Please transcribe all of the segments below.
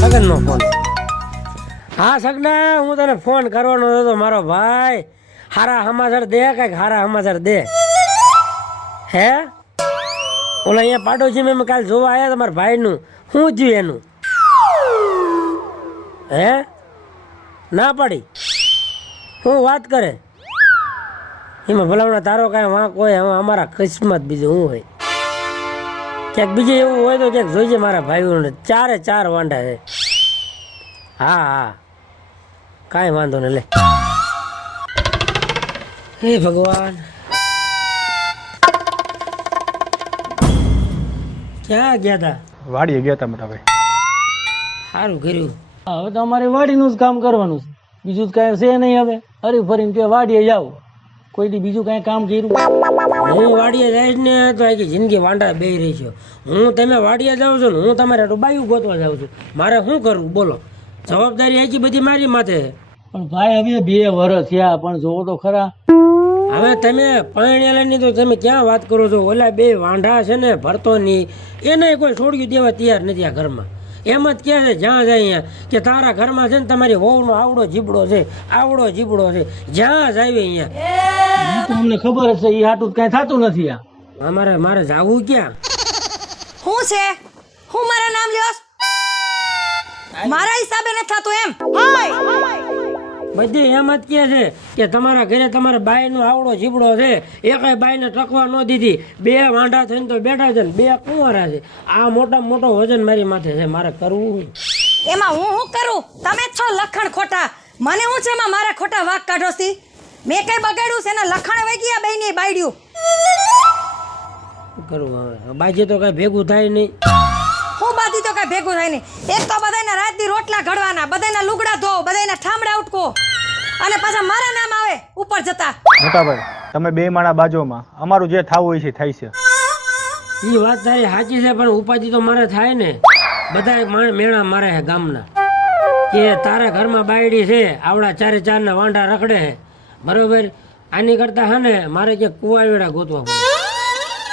સગનનો phone. હા સગના, હું તને ફોન કરવાનો હતો મારો ભાઈ. હારા સમાચાર દે, કઈક હારા સમાચાર દે. હે ઓલા અહીંયા પાડોશી મેં કાલ જોવા આવ્યા તમારા ભાઈનું, શું થયું એનું? હે ના પાડી, શું વાત કરે? એમાં ભલામણા તારો કાંઈ વાંક હોય, હવે અમારા કિસ્મત બીજું શું હોય? ક્યાંક બીજું એવું હોય તો ક્યાંક જોઈજે મારા ભાઈઓને, 4 વાંઢા છે. હા હા કાંઈ વાંધો નહીં, લે. હે ભગવાન, ક્યાં ગયા તા? વાડીએ ગયા હતા મોટા ભાઈ. સારું કર્યું. હવે તો અમારે વાડીનું જ કામ કરવાનું છે, બીજું જ કાંઈ છે નહીં. હવે હરી ફરીને ત્યાં વાડીએ જાવ, કોઈ બીજું કાંઈ કામ કર્યું? હું વાડીએ જઈશ ને તો આખી જિંદગી વાંઢા બે રહી છે. હું તમે વાડીએ જાઉં છું ને હું તમારે બાયું ગોતવા જાઉં છું. મારે શું કરવું બોલો? જવાબદારી આખી બધી મારી માથે. પણ ભાઈ હવે 2 વર્ષ થયા, પણ જોવો તો ખરા. હવે તમે પરણેલાની તો તમે ક્યાં વાત કરો છો? ઓલા 2 વાંઢા છે ને ભરતોની, એને કોઈ છોડ્યું દેવા તૈયાર નથી આ ઘરમાં. એમ જ કહે છે જ્યાં જાય અહીંયા કે તારા ઘરમાં છે ને તમારી વહુનો આવડો જીબડો છે, આવડો જીબડો છે. જ્યાં જાય અહીંયા તો અમને ખબર જ છે, એ હાટું કાંઈ થતું નથી. આ મારે જાવું ક્યાં? હું છે? હું મારા નામ લ્યો? મારા હિસાબે ન થતું એમ. બધી એમ જ કહે છે કે તમારા ઘરે તમારા બાઈનો આવડો જીબડો છે, એકાય બાઈને ટકવા ન દીધી. 2 વાંઢા થઈને તો બેઠા છે ને 2 કુંવારા છે. આ મોટામાં મોટો વજન મારી માથે છે, મારે કરવું. એમાં હું શું કરું? તમે જ છો લખણ ખોટા. મને હું છે એમાં મારા ખોટા વાક કાઢો છી? મેં કઈ બગાડ્યું છે? એના લખણ વહી ગયા બેયને બાયડ્યું. કરવું હવે બાજી તો કઈ ભેગું થાય નહીં. હું બાજી તો કઈ ભેગું થાય નહીં. એક તો બધાના રાતની રોટલા ઘડવાના, બધાના લુગડા ધો, બધાના ઠામડા ઉટકો, અને પાછા મારા નામ આવે ઉપર જતા. મોટા ભાઈ તમે 2 માણા બાજુમાં, અમારું જે થાવું હોય છે થાય છે. એ વાત તારી સાચી છે, પણ ઉપાધિ તો મારે થાય ને. બધા મેળા મારે છે ગામના કે તારા ઘરમાં બાયડી છે, આવડા 4 ના વાંઢા રખડે છે, બરોબર. આની કરતા હે ને મારે કે કુવાવેડા ગોતવા પડે.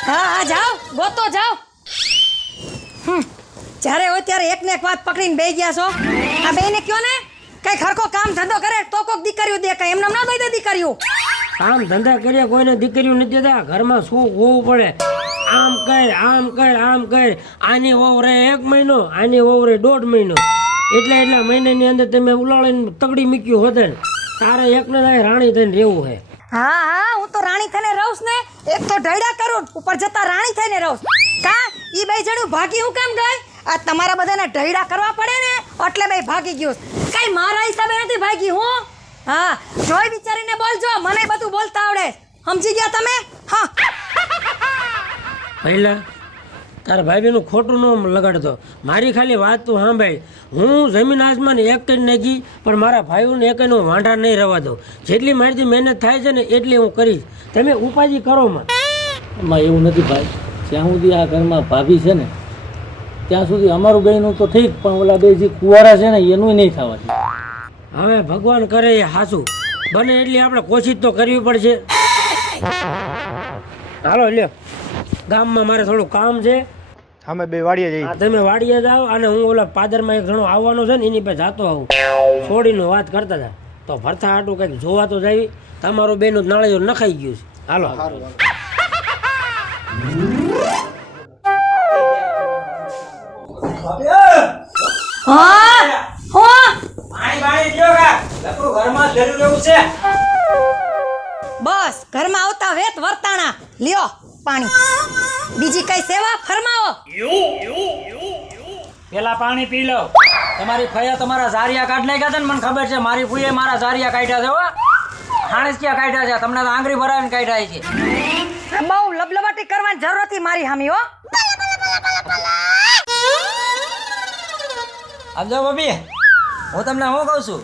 હા હા જાઓ, ગોતો જાઓ. જ્યારે હોય ત્યારે એકને એક વાત પકડીને બેસી ગયા છો. આ બેયને કયો ને કઈ ખરખો કામ ધંધો કરે તો કોક દીકરીઓ દે, કઈ એમને ના દઈ દે દીકરીઓ. કામ ધંધા કરીએ કોઈને દીકરીઓ નથી દેતા. ઘરમાં શું હોવું પડે? આમ કર આમ કર આમ કર. આની વહુ રહે 1 મહિનો, આની વહુ રહે 1.5 મહિનો. એટલા મહિનાની અંદર તમે ઉલાળીને તગડી મૂક્યું હોતે ને. તારે એકને રાણી થઈને રહેવું છે. હા હા હું તો રાણી થઈને રહું ને. એક તો ઢૈડા કરું, ઉપર જતા રાણી થઈને રહું. કા ઈ બે જણું ભાગી હું કેમ ગઈ? આ તમારા બધાને ઢૈડા કરવા પડે ને એટલે બે ભાગી ગયું. કઈ મારા હિસાબે નથી ભાગી હું. હા જોઈ વિચારીને બોલજો, મને બધું બોલતા આવડે. સમજી ગયા તમે? હા પહેલા તારા ભાઈનું ખોટું ન લગાડતો. મારી ખાલી વાત તું સાંભળ. હું જમીન આસમાન એક કરી નાખી, પણ મારા ભાઈઓને એક હું વાંઢા નહીં રહેવા દઉં. જેટલી મારીથી મહેનત થાય છે ને એટલી હું કરીશ. તમે ઉપાધિ કરો માં. એમાં એવું નથી ભાઈ, જ્યાં સુધી આ ઘરમાં ભાભી છે ને ત્યાં સુધી અમારું ગયનું તો ઠીક, પણ ઓલા 2 જે કુંવારા છે ને એનું નહીં થવા દે. હવે ભગવાન કરે એ હાસું બને એટલી આપણે કોશિશ તો કરવી પડશે. હાલો લ્યો, ગામમાં મારે થોડું કામ છે. અમે 2 વાડીએ જઈએ. તમે વાડીએ જાઓ, અને હું ઓલા પાદરમાં એક જણો આવવાનો છે ને એની પાસે જાતો આવું. છોડીને વાત કરતા હતા તો ભરતા હાટું કંઈક જોવા તો જાય. તમારું બેનું નાળિયેર નખાઈ ગયું છે. હાલો બસ ઘરમાં આવતા વેત વર્તાણા લ્યો પાણી. બીજી કઈ સેવા ફરમાવો. પેલા પાણી પી લો. તમારી ફયા તમારા ઝારિયા કાઢ નાખ્યા છે ને, મને ખબર છે. મારી ફૂઈએ મારા ઝારિયા કાઢ્યા છે. હો હાણેસ ક્યાં કાઢ્યા છે? તમને તો આંગળી ભરાવીને કાઢ્યા છે. બહુ લબલબાટી કરવાની જરૂર હતી મારી હામી. હો સમજો ભાભી, હું તમને શું કહું છું?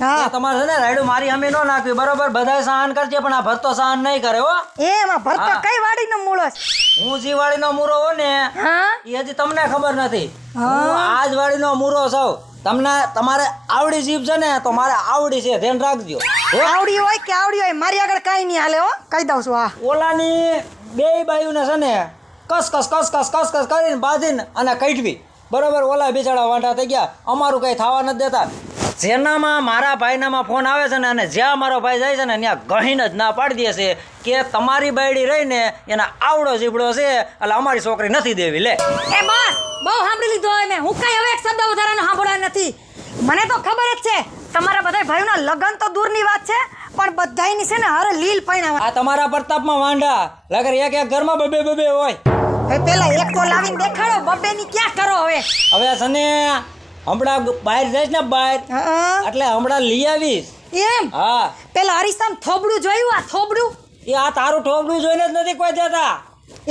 હા તમારે છે ને રાયડું મારી સામે ન નાખ્યું, બરોબર? બધા સહન કરશે પણ આ ભરતો સહન નહીં કરે. હો એમાં ભરતો કઈ વાડીનો મૂળો છે? હું જે વાડીનો મૂરો હો ને હા એ હજી તમને ખબર નથી. હું આ જ વાડીનો મૂરો છું. તમને તમારે આવડી જીભ છે ને તો મારે આવડી છે, ધ્યાન રાખજો. આવડી હોય કે આવડી હોય મારી આગળ કઈ નહીં હાલે. હો કહી દઉં છું. હા ઓલાની 2 બાયુને છે ને કસ કસ કસ કસ કસ કસ કરીને બાંધીને અને કાઢવી. બરોબર ઓલા બિચારા વાંઢા થઈ ગયા, અમારું કંઈ થવા નથી દેતા. જેનામાં મારા ભાઈનામાં ફોન આવે છે ને અને જ્યાં મારો ભાઈ જાય છે ને ત્યાં ગહીને જ ના પાડી દે છે કે તમારી બાયડી રહીને એના આવડો જીબડો છે એટલે અમારી છોકરી નથી દેવી. લે એ બસ બહુ સાંભળી લીધો હવે મેં. હું કઈ હવે એક શબ્દ વધારાનો સાંભળવા નથી. મને તો ખબર જ છે તમારા બધા ભાઈઓના લગ્ન તો દૂરની વાત છે, પણ બધાયની છે ને હારે લીલ પૈણાવા. આ તમારા પ્રતાપમાં વાંઢા લગર એક એક ઘરમાં બબે બબે હોય. હવે પેલા એક તો લાવીને દેખાડો, બબ્બે ની ક્યાં કરો હવે. હવે સને હમણાં બહાર જઈશ ને બહાર હા, એટલે હમણાં લઈ આવીશ. એમ હા પેલા હરીસામ થોબડું જોયું? આ થોબડું એ આ તારું ઠોબડું જોઈને જ નથી કોઈ દેતા.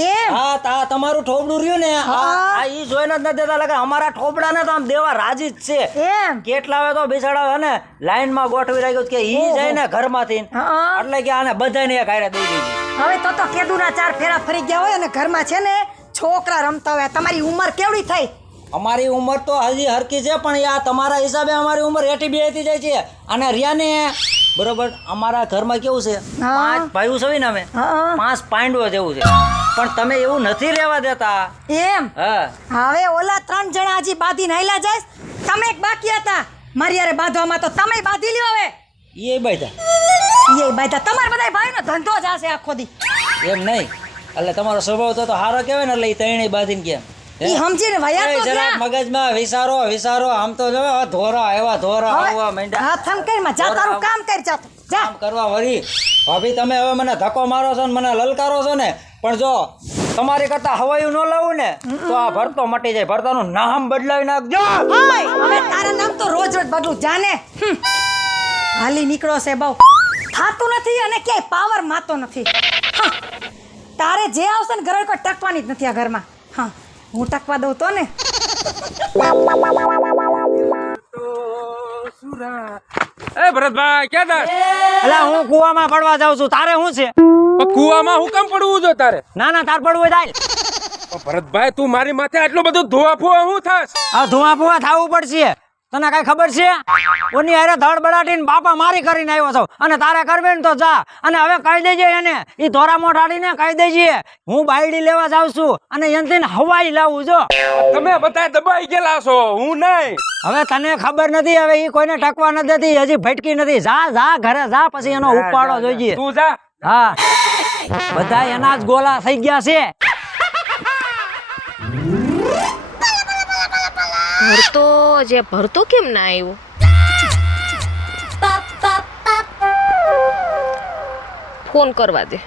એમ હા તમારું ઠોબડું રહ્યું ને હા. ઈ જોઈને જ નથી દેતા. લગર અમારા ઠોબડાને તો આમ દેવા રાજી જ છે. એમ કેટલા હવે તો બિચારા હે ને લાઈનમાં ગોઠવી રાખ્યું કે ઈ જાય ને ઘરમાંથી હા. એટલે કે આને બધાને એક હારે દઈ દીધી. હવે તો કેદુના 4 ફેરા ફરી ગયા હોય અને ઘરમાં છે ને છોકરા રમતા હોય. તમારી ઉંમર કેવડી થઈ? અમારી ઉંમર તો હજી હરકી છે, પણ આ તમારા હિસાબે અમારી ઉંમર એટી બેટી જાય છે. અને રિયાને બરોબર અમારા ઘરમાં કેવું છે, હા. 5 ભાઈઓ છે ને અમે, હા. 5 પાંડવો જેવું છે, પણ તમે એવું નથી રહેવા દેતા. એમ હા હવે ઓલા 3 જણા હજી બાંધીને હાલ્યા જાય, તમે એક બાકી હતા મારી હારે બાંધવામાં, તો તમે બાંધી લ્યો હવે. એ બધા એ બાંધા તમારા બધા ભાઈનો ધંધો જ હશે આખો દી. એમ નહીં, એટલે તમારો સ્વભાવ તો સારો કહેવાય ને, એટલે એ ત્રણેય બાંધીને કેમ ઈ સમજીને વયા તો જરાક ગયા. મગજમાં વિચારો આમ તો જો ધોરા એવા ધોરા આવવા હવે માંડ્યા. હાથ આમ કરી માં જા, તારું કામ કરી જા જા. કામ કરવા વળી ભાભી તમે હવે મને ધક્કો મારો છો ને મને લલકારો છો ને, પણ જો તમારી કરતા હવાયું ન લાવું ને તો આ ભરતો મટી જાય. ભરતાનું નામ બદલાવી નાખજો. ઓય, હવે તારા નામ તો રોજ રોજ બદલું જાને. હાલી નીકળો છે બહુ થાતું નથી અને ક્યાંય પાવર માતો નથી. હા, તારે જે આવશે ને ઘરે કોઈ ટકવાની જ નથી આ ઘરમાં. હા, હું ટકવા દઉં તો ને. એ ભરતભાઈ ક્યાં તાર? અલા હું કુવામાં પડવા જાઉં છું, તારે શું છે? પણ કૂવામાં હું કેમ પડવું જો તારે? ના તાર પડવું હોય તાર. પણ ભરતભાઈ તું મારી માથે આટલું બધું ધોવા ફોવા હું થાસ? આ ધુઆ ફુઆ થવું પડશે. તને કઈ ખબર છે? ઓની હારે ધડબડાટીને બાપા મારી કરીને આવ્યો છો અને તારે કરવે ને તો જા અને હવે કહી દેજે એને, ઈ ધોરા મોઢાડીને કહી દેજે હું બાયડી લેવા જાઉં છું અને એનથી હવાઈ લાવું. જો તમે બધા દબાઈ ગયેલા છો, હું નહીં. હવે તને ખબર નથી, હવે ઈ કોઈને ટકવા નથી દેતી, હજી ભટકી નથી. જા ઘરે જા, પછી એનો ઉપાડો જોઈએ. તું જા. હા બધા એના જ ગોલા થઈ ગયા છે. ભરતો કેમ ના આવ્યો? ફોન કરવા દે.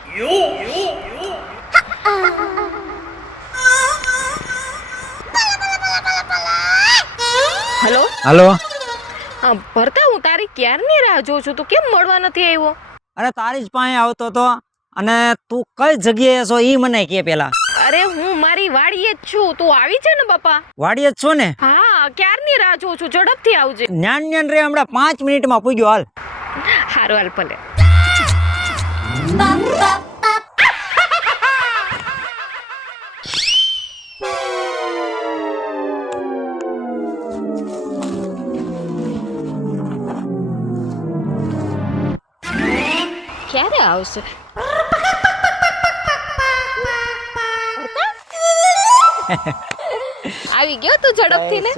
હેલો હાલો. હા ભરતા, હું તારી ક્યારની રાહ જોઉં છું, તું કેમ મળવા નથી આવ્યો? અરે તારી જ પાસે આવતો તો, અને તું કઈ જગ્યાએ છો ઈ મને કે પેલા. અરે હું મારી વાડીએ જ છું, તું આવી છે ને બાપા? વાડીએ જ છો ને? હા, ક્યારની રાહ જોઉં છું, ઝડપથી આવજે. જ્ઞાન રે હમણાં 5 મિનિટમાં પૂગ્યો. હાલ. હારું હાલ ભલે. ક્યારે આવશે? આવી ગયો તું ઝડપથી ને?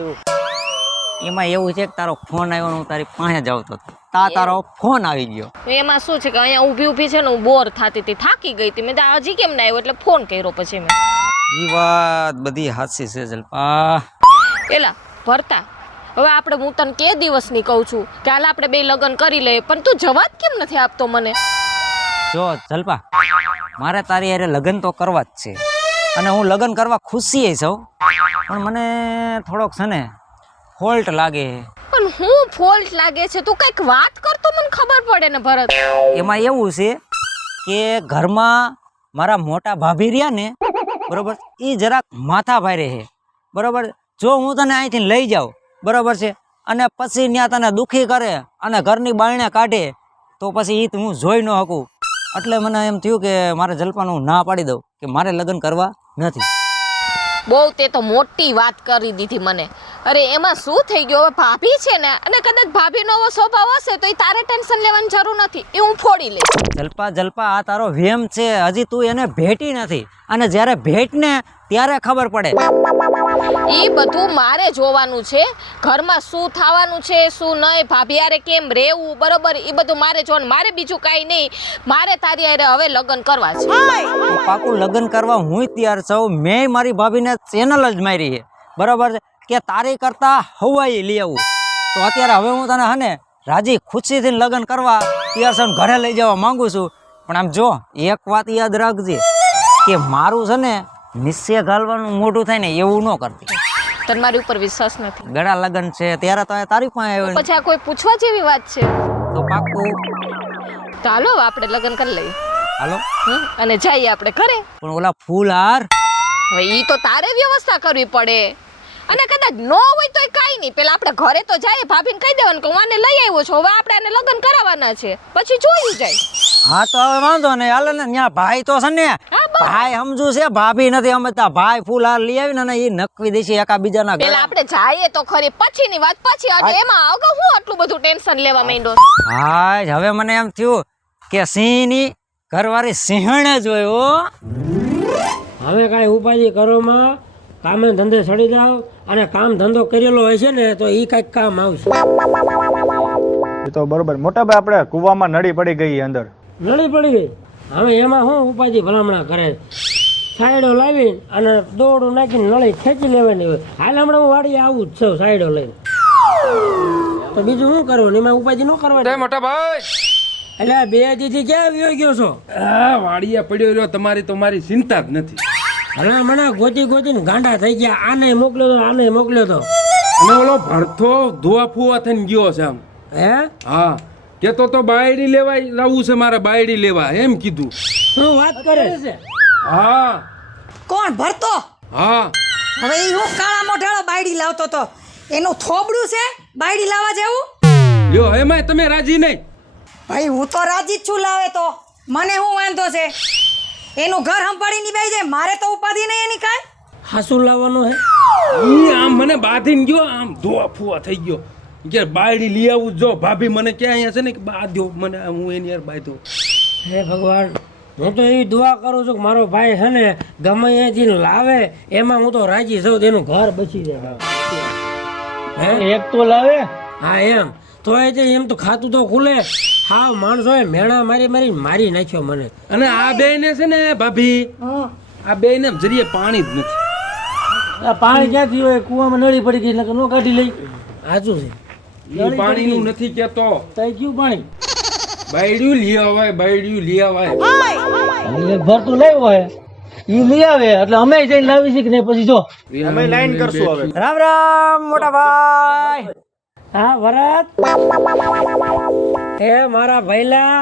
એમાં એવું છે કે તારો ફોન આવ્યો ને હું તારી પાસે જ આવતો હતો, તારો ફોન આવી ગયો. એમાં શું છે કે અહીંયા ઊભી છે ને હું બોર થતી હતી, થાકી ગઈ હતી. મેં તો હજી કેમ ના આવ્યો એટલે ફોન કર્યો પછી મેં. ઈ વાત બધી હાચી છે જલ્પા. એલા ભરતા, હવે આપણે હું તને કે દિવસની કહું છું કે હાલ આપણે બે લગ્ન કરી લઈએ, પણ તું જવાબ કેમ નથી આપતો મને? જો જલ્પા, મારે તારી હારે લગ્ન તો કરવા જ છે અને હું લગ્ન કરવા ખુશી છું, પણ મને થોડોક છે ને ફોલ્ટ લાગે. પણ હું ફોલ્ટ લાગે છે? તું કઈક વાત કરતો મને ખબર પડે ને ભરત. એમાં એવું છે કે ઘરમાં મારા મોટા ભાભી રહ્યા ને, બરોબર, એ જરાક માથા ભારે છે. બરોબર, જો હું તને અહીંથી લઈ જાઉં, બરોબર છે, અને પછી ત્યાં તને દુખી કરે અને ઘરની બાયણે કાઢે તો પછી એ હું જોઈ ન શકું. એટલે મને એમ થયું કે મારે જલ્પાનું ના પાડી દઉં કે મારે લગ્ન કરવા નથી. બહુ તે તો મોટી વાત કરી દીધી મને. અરે એમાં શું થઈ ગયું? હવે ભાભી છે ને, અને કદાચ ભાભીનો એવો સ્વભાવ હશે તો એ તારે ટેન્શન લેવાની જરૂર નથી, એ હું ફોડી લઈશ. જલ્પા આ તારો વેમ છે, હજી તું એને ભેટી નથી, અને જ્યારે ભેટ ને ત્યારે ખબર પડે. એ બધું મારે જોવાનું છે. ઘરમાં શું થવાનું છે શું નહીં, ભાભી હારે કેમ રહેવું, બરોબર, એ બધું મારે જોવાનું. મારે બીજું કાંઈ નહીં. મારે તારી હારે હવે લગ્ન કરવા છે. તો પાકું લગ્ન કરવા હું તૈયાર છું. મેં મારી ભાભીને ચેનલ જ મારી છે, બરાબર છે, કે તારી કરતા હવાઈ લઈ આવું. તો અત્યારે હવે હું તને હને રાજી ખુશીથી લગ્ન કરવા તૈયાર છું, ઘરે લઈ જવા માંગુ છું. પણ આમ જો એક વાત યાદ રાખજે કે મારું છે ને નિશ્ચય ઘાલવાનું મોઢું થાય ને એવું ન કરતી. તને મારી ઉપર વિશ્વાસ નથી. ગળા લગ્ન છે ત્યારે તો તારી પાસે આવ્યો પછી આ કોઈ પૂછવા જેવી વાત છે? તો પાકું તો હાલો આપણે લગ્ન કરી લઈએ. હાલો. અને જઈએ આપણે ઘરે. પણ ઓલા ફૂલ હાર હવે ઈ તો તારે વ્યવસ્થા કરવી પડે. અને કદાચ ન હોય તોય કાંઈ નહીં, પેલા આપણે ઘરે તો જઈએ, ભાભીને કહી દેવાનું કે હું આને લઈ આવ્યો છું, હવે આપણે આને લગ્ન કરાવવાના છે, પછી જોયું જાય. હા તો હવે વાંધો નહીં, હાલે ને ત્યાં ભાઈ તો છે ને, ભાઈ સમજુ છે, ભાભી નથી સમજતા. ભાઈ ફૂલ હાર લઈ આવીને ને એ નકવી દેશે એકાબીજાના ઘરે. પેલા આપણે જઈએ તો ખરી, પછીની વાત પછી. આજે એમાં અગાઉ હું આટલું બધું ટેન્શન લેવા માંડ્યો? હા હવે મને એમ થયું કે સિંહની ઘરવાળી સિંહણ જ હોય. હો હવે કાંઈ ઉપાધિ કરોમાં, કામે ધંધે સડી જાઓ, અને કામ ધંધો કરેલો હોય છે ને તો એ કાંઈક કામ આવશે. એ તો બરોબર. મોટાભાઈ આપણે કૂવામાં નળી પડી ગઈ અંદર. નળી પડી ગઈ, હવે એમાં શું ઉપાધિ ભલામણા કરે? સાઈડો લાવી અને દોડું નાખીને નળી ખેંચી લેવાની હોય. હાલ હમણાં હું વાડી આવું જ છું સાઈડો લઈને, તો બીજું શું કરવું? એમાં ઉપાધિ ન કરવાની. મોટા ભાઈ, એટલે બે દીથી ક્યાં વ્યો ગયો છો? આ વાડિયા પડ્યો રહ્યો, તમારી તો મારી ચિંતા જ નથી. હવે મને ગોતી ગોતીને ગાંડા થઈ ગયા. આને મોકલ્યો તો, આને મોકલ્યો તો, અને ઓલો ભરથો ધોવા ફુવા થઈને ગયો છે આમ. હે હા, કેતો તો બાયડી લેવા લાવવું છે મારે, બાયડી લેવા એમ કીધું. શું વાત કરે છે? હા કોણ ભરતો? હા, હવે ઈ હું કાળા મોઢાળો બાયડી લાવતો તો, એનું થોબડું છે બાયડી લાવવા જેવું? લ્યો એમાંય તમે રાજી નહીં? ભાઈ હું તો રાજી જ છું લાવે તો, મને શું વાંધો છે? એનું ઘર સંભાળી નિભાઈ જાય, મારે તો ઉપાધિ નહીં એની કાંઈ. હાસું લાવવાનું હે? ઈ આમ મને બાંધીને ગયો, આમ ધોવા ફુવા થઈ ગયો કે બાયડી લઈ આવું. જો ભાભી મને ક્યાં અહીંયા છે ને કે બાંધ્યો મને, હું એની યાર બાંધ્યો. હે ભગવાન, હું તો એવી દુઆ કરું છું કે મારો ભાઈ છે ને ગમે અહીંયાથી લાવે એમાં હું તો રાજી છું, તેનું ઘર બચી જાય. હે એક તો લાવે. હા એમ તો એમ તો ખાતું તો ખુલે. હા માણસો એ મેણા મારી નાખ્યો મને. અને આ બે ને છે ને ભાભી, આ બે ને જરીએ પાણી જ નથી. પાણી ક્યાંથી હોય? કુવામાં નળી પડી ગઈ, નો કાઢી લઈ. સાચું છે, ઈ પાણીનું નથી કેતો. તઈ કયું પાણી? બાયડિયું લઈ આવાય, બાયડિયું લઈ આવાય. ભરતું લાવ્યો હે, ઈ લઈ આવે એટલે અમે જઈને લાવી છે કે નહીં? પછી જો અમે લાઈન કરશું હવે. રામ રામ મોટા ભાઈ. હા ભરત, હે મારા ભૈલા.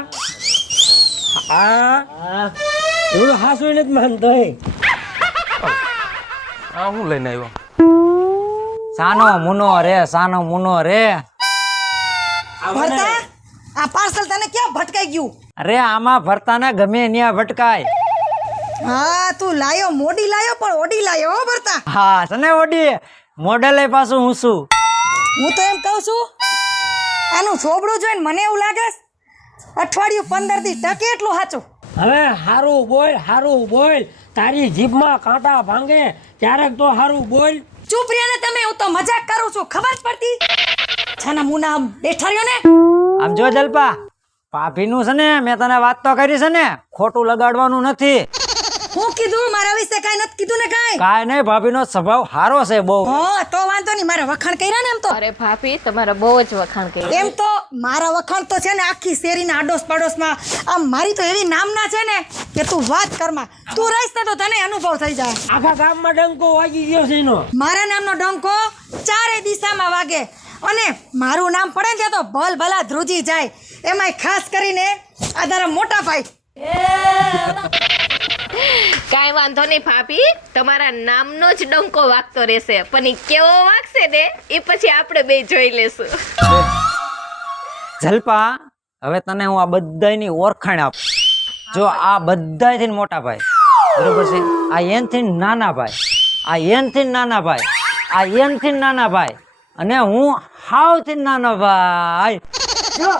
હા હું હાસુ નથી માનતો. આ હું લઈને આવ્યો? સાનો મુનો રે, સાનો મુનો રે. ભરતા, આ પાર્સલ તને ક્યાં ભટકાઈ ગયું? અરે આમાં ભરતાને ગમે ત્યાં ભટકાય. હા તું લાયો, મોડી લાયો પણ ઓડી લાયો હો ભરતા. હા સને ઓડી મોડેલ પાછું હું છું. હું તો એમ કહું છું, આનું થોબડું જોઈને મને એવું લાગે અઠવાડિયું 15 દી ટકે એટલું સાચું. હવે હારું બોલ. તારી જીભમાં કાંટા ભાંગે ક્યારેક તો હારું બોલ. ચૂપ રહ્યા ને તમે, હું તો મજાક કરું છું, ખબર જ પડતી? છાના મુના બેઠા રહ્યો ને. આમ જો જલપા, ભાભીનું છે ને મેં તને વાત તો કરી છે ને, ખોટું લગાડવાનું નથી. હું કીધું? મારા વિશે કાંઈ નથી કીધું ને કાંઈ? કાંઈ નહીં, ભાભીનો સ્વભાવ સારો છે બહુ. હા તો વાંધો નહીં, મારા વખાણ કર્યા ને એમ તો. અરે ભાભી તમારા બહુ જ વખાણ કર્યા. એમ તો મારા વખાણ તો છે ને આખી શેરીના આડોશ પડોશમાં આમ મારી તો એવી નામના છે ને કે તું વાત કરમાં. તું રહીશ ને તો તને અનુભવ થઈ જાય. આખા ગામમાં ડંકો વાગી ગયો છે એનો. મારા નામનો ડંકો ચારે દિશામાં વાગે, અને મારું નામ પડે ને ત્યાં તો ભલ ભલા ધ્રુજી જાય. એમાંય ખાસ કરીને આ તારા મોટા ભાઈ. કાંઈ વાંધો નહીં ભાભી, તમારા નામનો જ ડંકો વાગતો રહેશે, પણ ઈ કેવો વાગશે ને એ પછી આપણે બે જોઈ લેશું. જલપા, હવે તને હું આ બધાની ઓળખાણ આપું. જો આ બધાથી મોટા ભાઈ, બરોબર છે, આ એનથી નાના ભાઈ, આ એનથી નાના ભાઈ, આ એનથી નાના ભાઈ, અને હું હાવથી નાનો ભાઈ. જો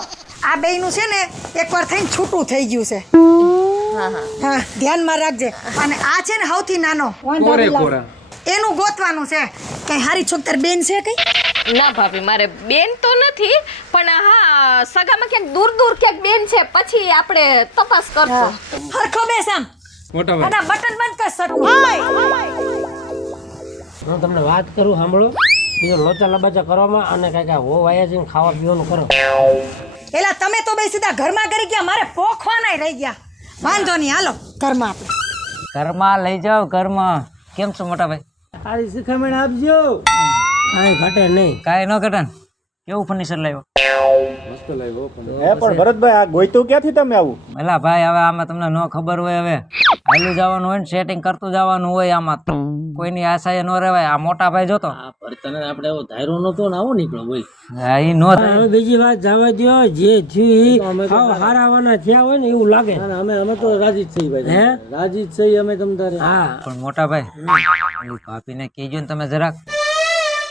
આ બેયનું છે ને એકવાર થઈને છૂટું થઈ ગયું છે. હા હા હા ધ્યાનમાં રાખજે. અને આ છે ને સૌથી નાનો. કોરે કોરા. એનું ગોતવાનું છે. કઈ હારી છોકતર બેન છે કઈ? ના ભાભી મારે બેન તો નથી પણ હા સગામાં ક્યાંક દૂર દૂર ક્યાંક બેન છે પછી આપણે તપાસ કરશું હરખો બેસ આમ. મોટા ભાઈ અને બટન બંધ કર સટું. હું તમને વાત કરું સાંભળો, બીજો લોચા લબાચા કરવામાં અને કાંઈક આ હો વાયા જઈને ખાવા પીવાનું કરો. એલા તમે તો બે સીધા ઘરમાં કરી ગયા, મારે પોખવાનાય રહી ગયા. વાંધો નહીં, હાલો ઘરમાં આપણે. ઘરમાં લઈ જાઓ ઘરમાં. કેમ છો મોટા ભાઈ? સારી શિખામણ આપજો, કાંઈ ઘટે નહીં. કાંઈ ન ઘટે ને? કેવું ફર્નિચર લાવ્યો? પણ ભરતભાઈ આ ગોઈતું ક્યાંથી તમે આવું? એલા ભાઈ હવે આમાં તમને ન ખબર હોય, હવે હાલું જવાનું હોય ને સેટિંગ કરતું જવાનું હોય, આમાં કોઈની આશાએ ન રહેવાય. આ મોટા ભાઈ જોતો તને આપણે એવો ધાર્યો નતો ને આવો નીકળો બોલ. હા ઈ નો થાય. હવે બીજી વાત જવા દો, જે થયું હાવ હારાવાના થયા હોય ને એવું લાગે. અમે તો રાજી જ છીએ ભાઈ. હે રાજી જ છીએ અમે તમ તારે. હા પણ મોટા ભાઈ ભાભીને કહેજો ને તમે જરાક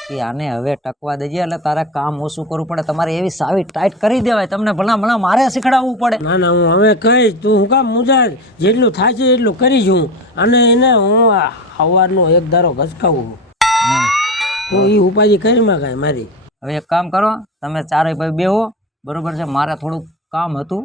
કે આને હવે ટકવા દેજે, એટલે તારે કામ ઓછું કરવું પડે. તમારે એવી સાવી ટાઈટ કરી દેવાય, તમને ભલા મારે શીખડાવવું પડે. ના ના હું હવે કહીશ, તું હું કામ મુજા જેટલું થાય છે એટલું કરીશ હું. અને એને હું સવારનો એક દારો ઘસકાવું તું એ ઉપાધિ કરી માં કાંઈ મારી. હવે એક કામ કરો, તમે ચારેય ભાઈ બેહો, બરોબર છે? મારે થોડુંક કામ હતું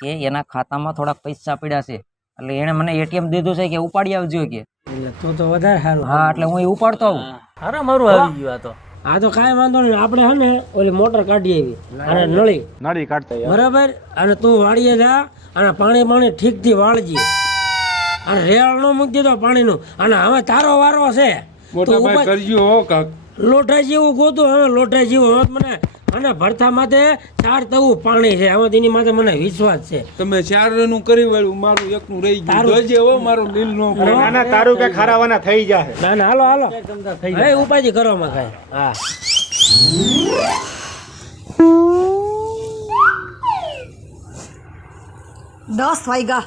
કે એના ખાતામાં થોડાક પૈસા પડ્યા છે, એટલે એને મને એટીએમ દીધું છે કે ઉપાડી આવજો કે. એટલે તો વધારે સારું. હા એટલે હું એ ઉપાડતો આવું. હારા મારું આવી ગયું આ તો કાંઈ વાંધો નહીં. આપણે હે ને ઓલી મોટર કાઢી આવી અને નળી કાઢતા બરાબર, અને તું વાળીએ જા અને પાણી ઠીકથી વાળજે અને રેળ નો મૂકી દેતો પાણીનું. અને હવે તારો વારો છે. મોટા ભાઈ કરજો હો કાક. લોઢા જેવું ગોતું હવે, લોઢા જેવું. હવે મને અને ભરથા માથે 4 તવું પાણી છે. હવે તેની માથે મને વિશ્વાસ છે. તમે ચારનું કરી વાળ્યું, મારું એકનું રહી ગયું. જોજે હો મારું દિલ નો પડે. ના તારું કે ખારાવાના થઈ જાય. ના ના હાલો હવે ઉપાધિ કરો માં કાંઈ. હા 10 વાગ્યા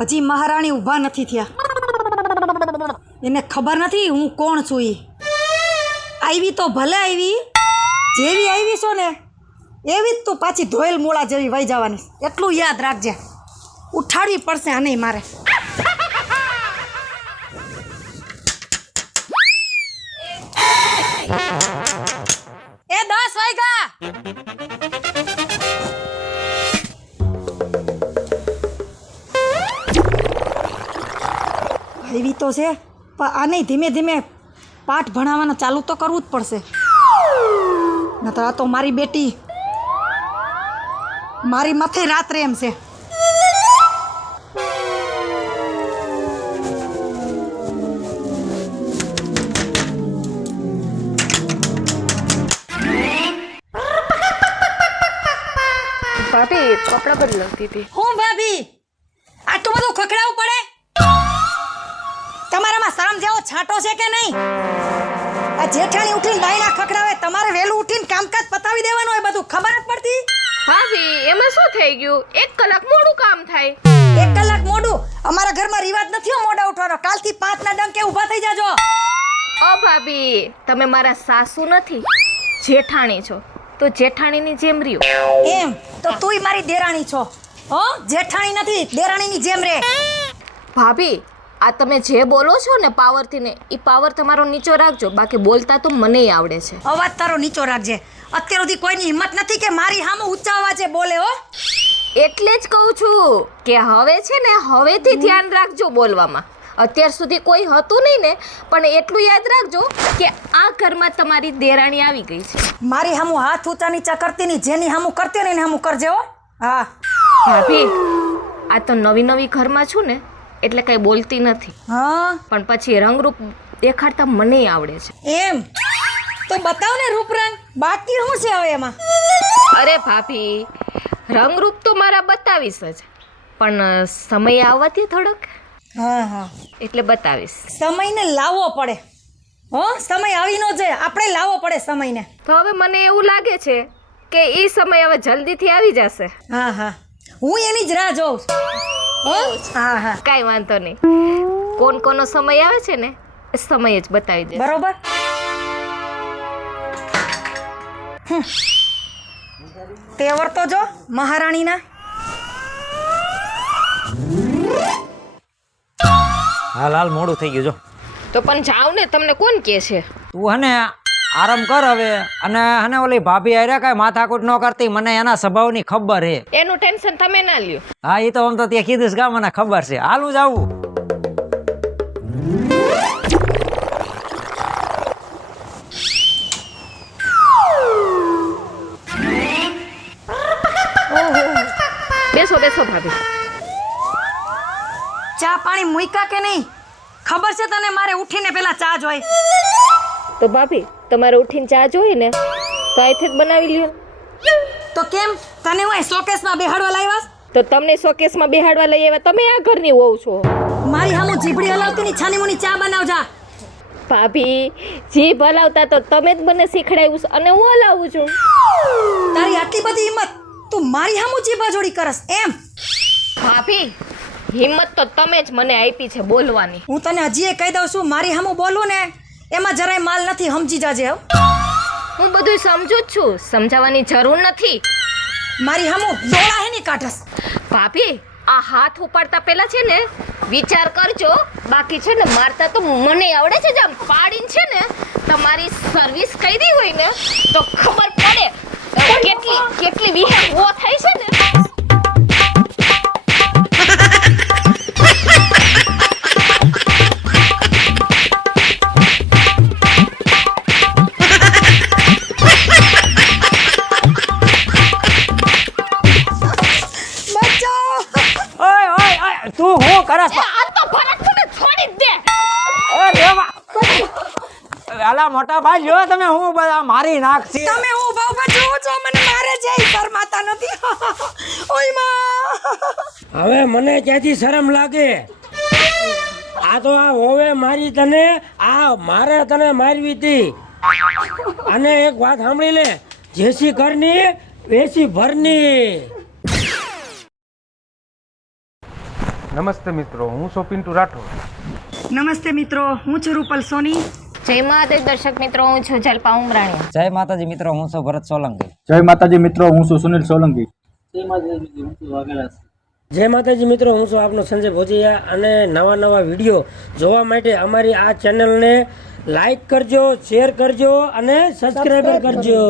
હજી મહારાણી ઊભા નથી થયા. એને ખબર નથી હું કોણ છું. ઈ આવી તો ભલે આવી, જેવી આવી છો ને એવી જ તું પાછી ધોયેલ મોળા જેવી વહી જવાની. એટલું યાદ રાખજે. ઉઠાડવી પડશે આ નહીં મારે. એ 10 વાગ્યા. એવી તો છે પણ આને ધીમે ધીમે પાઠ ભણાવવાના ચાલુ તો કરવું જ પડશે. નતર આ તો મારી બેટી મારી માથે રાત્રે એમ છે. ભાભી કપડાં બદલાવતી હતી. હું ભાભી આટલું બધું ખખડાવવું પડે? તમારામાં શરમ જેવો છાંટો છે કે નહીં? આ જેઠાણી ઉઠીને બાયણા ખખડાવે, તમારે વહેલું ઉઠીને કામકાજ પતાવી દેવાનું હોય. બધું ખબર જ પડતી? ભાભી એમાં શું થઈ ગયું? 1 કલાક મોડું કામ થાય. 1 કલાક મોડું? અમારા ઘરમાં રિવાજ નથી હો મોડા ઉઠવાનો. કાલથી 5 ના ડંકે ઊભા થઈ જાજો. ઓ ભાભી તમે મારા સાસુ નથી, જેઠાણી છો, તો જેઠાણીની જેમ રહ્યો. એમ તો તુંય મારી દેરાણી છો. હો જેઠાણી નથી, દેરાણીની જેમ રે. ભાભી આ તમે જે બોલો છો ને પાવરથી ને એ પાવર તમારો નીચો રાખજો, બાકી બોલતા તો મને આવડે છે. અવાજ તારો નીચો રાખજે. અત્યાર સુધી કોઈની હિંમત નથી કે મારી સામે ઊંચા અવાજે બોલે. હો એટલે જ કહું છું કે હવે છે ને હવેથી ધ્યાન રાખજો બોલવામાં. અત્યાર સુધી કોઈ હતું નહીં ને, પણ એટલું યાદ રાખજો કે આ ઘરમાં તમારી દેરાણી આવી ગઈ છે. મારી સામું હાથ ઊંચા નીચા કરતી નહીં, જેની સામું કરતી ને એને સામું કરજે. હો હા ભાભી આ તો નવી ઘરમાં છું ને એટલે કઈ બોલતી નથી, હા પણ પછી રંગરૂપ દેખાડતા મને આવડે છે. એમ તો બતાવ ને રૂપ રંગ. બાકી શું છે હવે એમાં? અરે ભાભી રંગરૂપ તો મારા બતાવીશ જ, પણ સમય આવવાથી થોડોક હા હા એટલે બતાવીશ. સમયને લાવવો પડે. હો સમય આવી ન જાય, આપણે લાવવો પડે સમયને. તો હવે મને એવું લાગે છે કે એ સમય હવે જલ્દીથી આવી જશે. હા હા હું એની જ રાહ જોઉં છું. હો? હા હા કાંઈ વાંધો નહીં. કોનો સમય આવે છે ને એ સમય જ બતાવી દે. બરોબર. તેવર તો જો મહારાણીના. હાલ મોડું થઈ ગયું જો. તો પણ જાવ ને, તમને કોણ કહે છે? તું હને આરામ કર હવે, અને હને ઓલી ભાભી આર્યા કાંઈ માથાકૂટ ન કરતી, મને એના સ્વભાવની ખબર હે. એનું ટેન્શન તમે ના લ્યો. હા એ તો આમ તો ત્યાં કીધું છે, મને ખબર છે. હાલું જાવું. બેસો બેસો ભાભી. ચા પાણી મૂક્યા કે નહીં? ખબર છે તને મારે ઉઠીને પેલા ચા જોઈ. તો ભાભી તમારે ઉઠીને ચા જોઈએ ને તો અહીંથી જ બનાવી લ્યો. તો કેમ તને હું શોકેસમાં બેહાડવા લાવ્યા? તો તમને શોકેસમાં બેહાડવા લઈ આવ્યા, તમે આ ઘરની વહુ છો. મારી હામુ જીભડી હલાવતી ની છાની મુની ચા બનાવજા. ભાભી જીભ હલાવતા તો તમે જ મને શીખડાવ્યું છે અને હું હલાવું છું. તારી આટલી બધી હિંમત, તું મારી હામુ જીભા જોડી કરસ એમ? ભાભી હિંમત તો તમે જ મને આપી છે બોલવાની. હું તને હજી કહી દઉં છું, મારી હામુ બોલું ને એમાં જરાય માલ નથી, સમજી જાજે. હો હું બધું સમજુ જ છું, સમજાવવાની જરૂર નથી. મારી હામુ ડોળા હે ની કાઢસ. ભાભી આ હાથ ઉપાડતા પહેલા છે ને વિચાર કરજો, બાકી છે ને મારતા તો મને આવડે છે. જેમ પાડીને છે ને તમારી સર્વિસ કરી હોય ને તો ખબર પડે કેટલી વિહે વો થાય છે ને. ઓય ઓય ઓય, તું હું કરસ? આ તો ભરત તને છોડી જ દે. એ દેવા. અલા મોટા ભાઈ લ્યો તમે, હું બધા મારી નાખશી. તમે હું ભાવ બચું છો, મને મારે છે શરમાતા નથી. ઓય માં, હવે મને ક્યાંથી શરમ લાગે? આ તો આ હોવે મારી તને, આ મારે તને મારવી હતી. અને એક વાત સાંભળી લે, જેસી ઘરની વેસી ભરની. નમસ્તે મિત્રો, હું છું પિન્ટુ રાઠોડ. નમસ્તે મિત્રો, હું છું રૂપલ સોની. જય મહાદેવ દર્શક મિત્રો, હું છું જલપા ઉમરાણીયા. જય માતાજી મિત્રો, હું છું ભરત સોલંકી. જય માતાજી મિત્રો, હું છું સુનિલ સોલંકી. જય માતાજી મિત્રો, હું છું આપનો સંજય ભોજિયા. અને નવા વિડીયો જોવા માટે અમારી આ ચેનલને લાઈક કરજો, શેર કરજો અને સબસ્ક્રાઈબર કરજો.